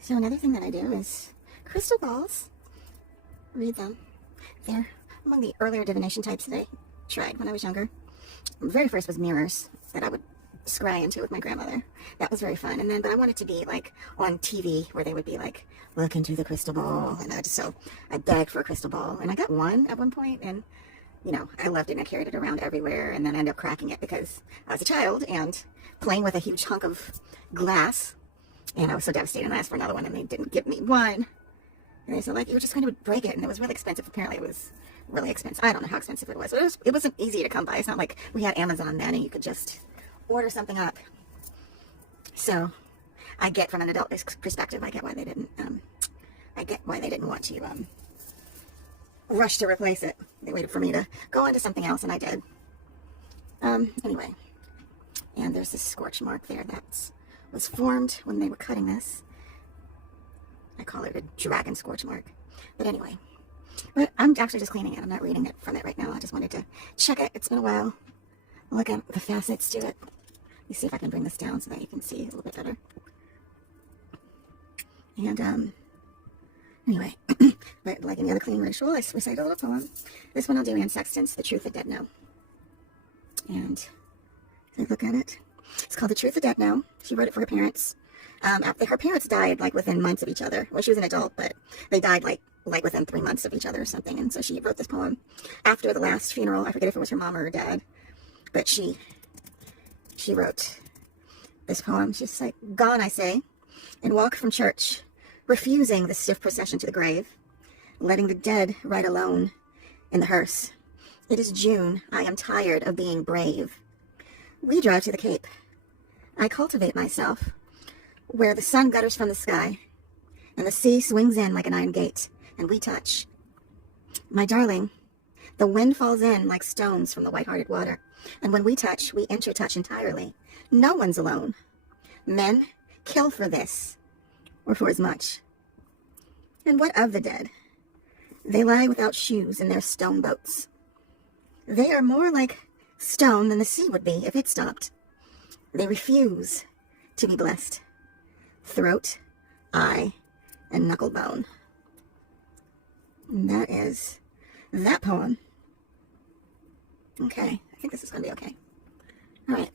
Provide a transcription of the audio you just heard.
So another thing that I do is crystal balls. Read them. They're among the earlier divination types that I tried when I was younger. The very first was mirrors that I would scry into with my grandmother. That was very fun. And then, but I wanted to be like on TV where they would be like, look into the crystal ball. And I begged for a crystal ball. And I got one at one point, and you know, I loved it and I carried it around everywhere. And then I ended up cracking it because I was a child and playing with a huge hunk of glass. And I was so devastated, and I asked for another one, and they didn't give me one. And they said, like, you were just going to break it, and it was really expensive. Apparently, it was really expensive. I don't know how expensive it was. It wasn't easy to come by. It's not like we had Amazon then, and you could just order something up. So, I get from an adult perspective, I get why they didn't. I get why they didn't want to rush to replace it. They waited for me to go on to something else, and I did. Anyway, and there's this scorch mark there that was formed when they were cutting this. I call it a dragon scorch mark. But anyway, but I'm actually just cleaning it. I'm not reading it from it right now. I just wanted to check it. It's been a while. Look at the facets to it. Let me see if I can bring this down so that you can see a little bit better. And anyway, but like any other cleaning ritual, I recite a little poem. This one I'll do Anne Sexton's The Truth the Dead Know. And take a look at it. It's called The Truth the Dead Know. She wrote it for her parents. Her parents died like within months of each other. Well, she was an adult, but they died like within 3 months of each other or something. And so she wrote this poem after the last funeral. I forget if it was her mom or her dad, but she wrote this poem. She's like, gone, I say, and walk from church, refusing the stiff procession to the grave, letting the dead ride alone in the hearse. It is June. I am tired of being brave. We drive to the Cape. I cultivate myself, where the sun gutters from the sky, and the sea swings in like an iron gate, and we touch. My darling, the wind falls in like stones from the white-hearted water, and when we touch, we intertouch entirely. No one's alone. Men kill for this, or for as much. And what of the dead? They lie without shoes in their stone boats. They are more like stone than the sea would be if it stopped. They refuse to be blessed. Throat, eye, and knuckle bone. And that is that poem. Okay, I think this is going to be okay. All right.